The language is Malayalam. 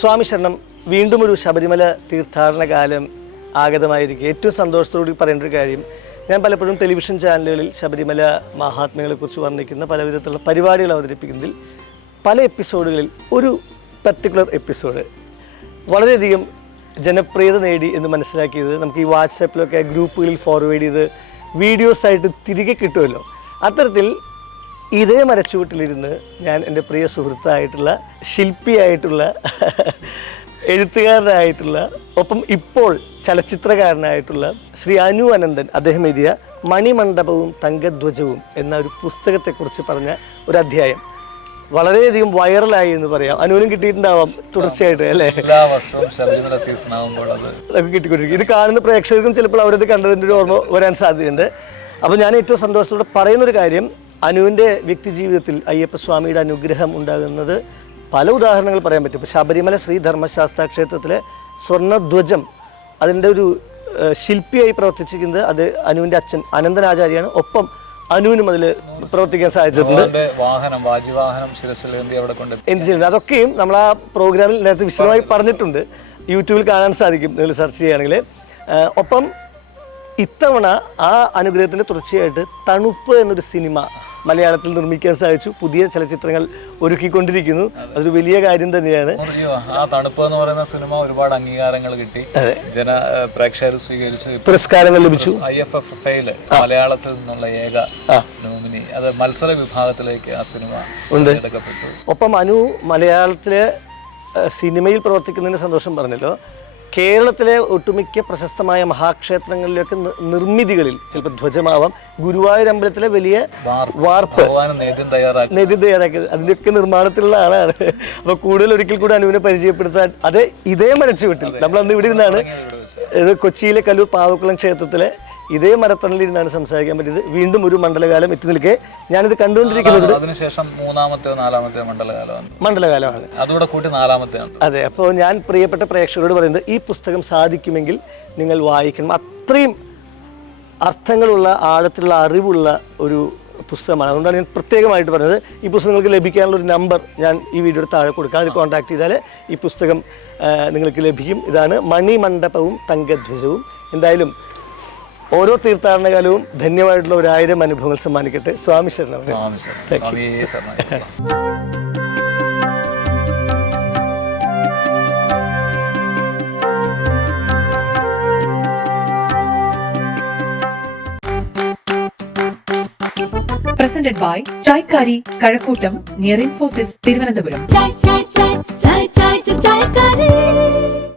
സ്വാമി ശരണം. വീണ്ടും ഒരു ശബരിമല തീർത്ഥാടന കാലം ആഗതമായിരിക്കും. ഏറ്റവും സന്തോഷത്തോടെ പറയേണ്ട ഒരു കാര്യം, ഞാൻ പലപ്പോഴും ടെലിവിഷൻ ചാനലുകളിൽ ശബരിമല മഹാത്മ്യങ്ങളെക്കുറിച്ച് വർണ്ണിക്കുന്ന പല വിധത്തിലുള്ള പരിപാടികൾ അവതരിപ്പിക്കുന്നതിൽ പല എപ്പിസോഡുകളിൽ ഒരു പർട്ടിക്കുലർ എപ്പിസോഡ് വളരെയധികം ജനപ്രിയത നേടി എന്ന് മനസ്സിലാക്കിയത് നമുക്ക് ഈ വാട്സാപ്പിലൊക്കെ ഗ്രൂപ്പുകളിൽ ഫോർവേഡ് ചെയ്ത് വീഡിയോസായിട്ട് തിരികെ കിട്ടുമല്ലോ. അത്തരത്തിൽ ഇതേ മരച്ചുവട്ടിലിരുന്ന് ഞാൻ എൻ്റെ പ്രിയ സുഹൃത്തായിട്ടുള്ള ശില്പിയായിട്ടുള്ള എഴുത്തുകാരനായിട്ടുള്ള ഒപ്പം ഇപ്പോൾ ചലച്ചിത്രകാരനായിട്ടുള്ള ശ്രീ അനു അനന്തൻ, അദ്ദേഹം എഴുതിയ മണിമണ്ഡപവും തങ്കധ്വജവും എന്ന ഒരു പുസ്തകത്തെക്കുറിച്ച് പറഞ്ഞ ഒരു അധ്യായം വളരെയധികം വൈറലായി എന്ന് പറയാം. അനുവിനും കിട്ടിയിട്ടുണ്ടാവാം തുടർച്ചയായിട്ട് അല്ലേ? എല്ലാ വർഷവും ശബരിമല സീസൺ ആകുമ്പോൾ അതൊക്കെ കിട്ടിക്കൊണ്ടിരിക്കും. ഇത് കാണുന്ന പ്രേക്ഷകർക്കും ചിലപ്പോൾ അവരത് കണ്ടതിൻ്റെ ഒരു ഓർമ്മ വരാൻ സാധ്യതയുണ്ട്. അപ്പോൾ ഞാൻ ഏറ്റവും സന്തോഷത്തോടെ പറയുന്നൊരു കാര്യം, അനുവിൻ്റെ വ്യക്തി ജീവിതത്തിൽ അയ്യപ്പസ്വാമിയുടെ അനുഗ്രഹം ഉണ്ടാകുന്നത് പല ഉദാഹരണങ്ങൾ പറയാൻ പറ്റും. ഇപ്പോൾ ശബരിമല ശ്രീ ധർമ്മശാസ്ത്ര ക്ഷേത്രത്തിലെ സ്വർണ്ണധ്വജം അതിൻ്റെ ഒരു ശില്പിയായി പ്രവർത്തിച്ചിരിക്കുന്നത് അത് അനുവിൻ്റെ അച്ഛൻ അനന്തനാചാര്യാണ്. ഒപ്പം അനുവിനും അതിൽ പ്രവർത്തിക്കാൻ സാധിച്ചിട്ടുണ്ട്. എന്ത് ചെയ്യുന്നത് അതൊക്കെയും നമ്മൾ ആ പ്രോഗ്രാമിൽ നേരത്തെ വിശദമായി പറഞ്ഞിട്ടുണ്ട്. യൂട്യൂബിൽ കാണാൻ സാധിക്കും നിങ്ങൾ സെർച്ച് ചെയ്യുകയാണെങ്കിൽ. ഒപ്പം ഇത്തവണ ആ അനുഗ്രഹത്തിൻ്റെ തുടർച്ചയായിട്ട് തണുപ്പ് എന്നൊരു സിനിമ മലയാളത്തിൽ നിർമ്മിക്കാൻ സാധിച്ചു. പുതിയ ചലച്ചിത്രങ്ങൾ ഒരുക്കിക്കൊണ്ടിരിക്കുന്നു. അതൊരു വലിയ കാര്യം തന്നെയാണ്. ആ തണുപ്പ് എന്ന് പറയുന്ന സിനിമ ഒരുപാട് അംഗീകാരങ്ങൾ കിട്ടി, പ്രേക്ഷകർ സ്വീകരിച്ചു, പുരസ്കാരങ്ങൾ ലഭിച്ചു. IFFയിൽ മലയാളത്തിൽ നിന്നുള്ള ഏക നോമിനി, അത് മത്സര വിഭാഗത്തിലേക്ക് ആ സിനിമ എടുക്കപ്പെട്ടു. ഒപ്പം അനു മലയാളത്തിലെ സിനിമയിൽ പ്രവർത്തിക്കുന്നതിന് സന്തോഷം പറഞ്ഞല്ലോ. കേരളത്തിലെ ഒട്ടുമിക്ക പ്രശസ്തമായ മഹാക്ഷേത്രങ്ങളിലൊക്കെ നിർമ്മിതികളിൽ ചിലപ്പോൾ ധ്വജമാവാം, ഗുരുവായൂർ അമ്പലത്തിലെ വലിയ വാർപ്പ് നേദ്യം തയ്യാറാക്കിയത് അതിൻ്റെയൊക്കെ നിർമ്മാണത്തിലുള്ള ആളാണ്. അപ്പോൾ കൂടുതൽ ഒരിക്കൽ കൂടി അനുവിനെ പരിചയപ്പെടുത്താൻ അത് ഇതേ മരച്ചുവട്ടിൽ നമ്മളന്ന് ഇവിടെ ഇരുന്നാണ്, ഇത് കൊച്ചിയിലെ കല്ലൂർ പാവക്കുളം ക്ഷേത്രത്തിലെ ഇതേ മരത്തണലിരുന്നാണ് സംസാരിക്കാൻ പറ്റിയത്. വീണ്ടും ഒരു മണ്ഡലകാലം എത്തി നിൽക്കെ ഞാനിത് കണ്ടുകൊണ്ടിരിക്കുന്നത്. അതിനുശേഷം മൂന്നാമത്തെ നാലാമത്തെ മണ്ഡലകാലമാണ്. അതുകൂടെ കൂട്ടി നാലാമത്തെ. അതെ. അപ്പോൾ ഞാൻ പ്രിയപ്പെട്ട പ്രേക്ഷകരോട് പറയുന്നത്, ഈ പുസ്തകം സാധിക്കുമെങ്കിൽ നിങ്ങൾ വായിക്കണം. അത്രയും അർത്ഥങ്ങളുള്ള ആഴത്തിലുള്ള അറിവുള്ള ഒരു പുസ്തകമാണ്. അതുകൊണ്ടാണ് ഞാൻ പ്രത്യേകമായിട്ട് പറഞ്ഞത്. ഈ പുസ്തകം നിങ്ങൾക്ക് ലഭിക്കാനുള്ള ഒരു നമ്പർ ഞാൻ ഈ വീഡിയോയുടെ താഴെ കൊടുക്കാം. അത് കോൺടാക്ട് ചെയ്താൽ ഈ പുസ്തകം നിങ്ങൾക്ക് ലഭിക്കും. ഇതാണ് മണിമണ്ഡപവും തങ്കധ്വജവും. എന്തായാലും ഓരോ തീർത്ഥാടനകാലവും ധന്യമായിട്ടുള്ള 1000 അനുഭവങ്ങൾ സമ്മാനിക്കട്ടെ. സ്വാമി ശരണം. Presented by Chaikari Kazhakoottam near Infosys Thiruvananthapuram. Chaikari